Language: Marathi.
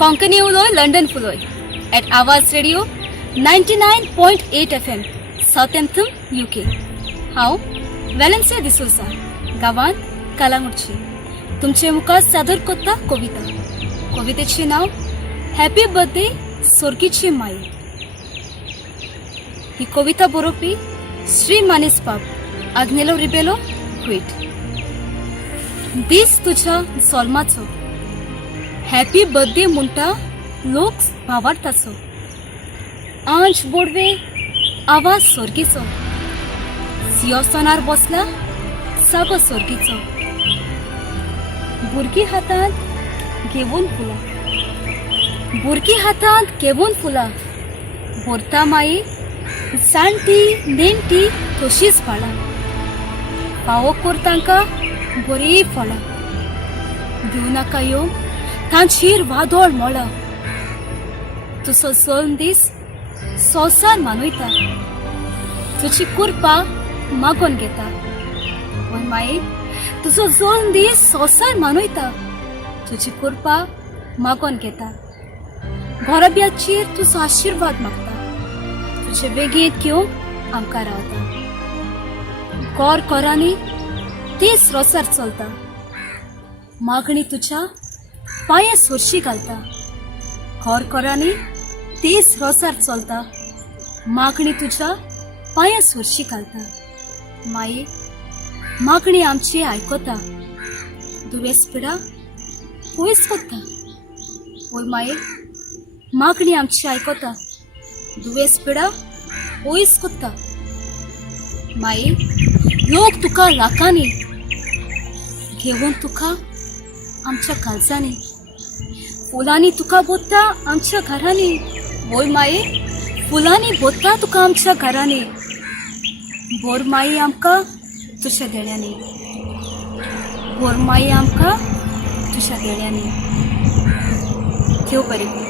कोंकणी उलोय लंडन फुलोय एट आवाज रेडिओ 99.8 FM साउथहॅम्प्टन UK. हांव वेलेन्सिया डिसोजा गांवांत कालांगुटची तुमचे मुखार सादर करता कवितेचे नाव हॅपी बर्थडे सोर्गीची माई. ही कविता बरोवपी श्री मानेस बाब आग्नेलो रिबेलो क्विट. दीस तुझ्या जल्माचो हॅपी बर्थडे म्हणटा लोक भावार्थाचो. आंच बोडवे आवाज सोर्गीचो. सिंहासनार बसला सागो सोर्गीचो. भुरगीं हातांत घेवन फुलां भरता माई जाणटी नेणटी तशीच फाळां. फावो कोर तांकां बरी फळां. दिव नाका येवं तांचेर वादळ मोळा. तुजो जल्म दीस संवसार मानयता. तुजी कृपा मागोन घेता. पण माई तुजो जल्म दीस संवसार मानयता. तुजी कृपा मागोन घेता. घोराब्याचेर तुजो आशिर्वाद मागता. तुजे वेगीत घेवंक आमकां रावता. कोर कोरांनी तेच रोसार चलता. मागणी तुज्या पांया सोरशी घालता. कोर कोरांनी तेच रोसार चलता. मागणी तुज्या पांया सोरशी घालता. माई मागणी आमची आयकोता. दुवेस पिडा पयस कोत्ता. ओय माये मागणी आमची आयकोता. दुवेस पिडा पयस कोत्ता. माई लोक तुका लाखांनी घेवन तुका आमच्या काळजांनी. फुलांनी तुका बोत्ता आमच्या घरांनी. ओय माये फुलांनी बोत्ता तुका आमच्या घरांनी. बोर माई आमकां तुज्या देण्यांनी. बोर माई आमकां तुज्या देण्यांनी. देव बरें.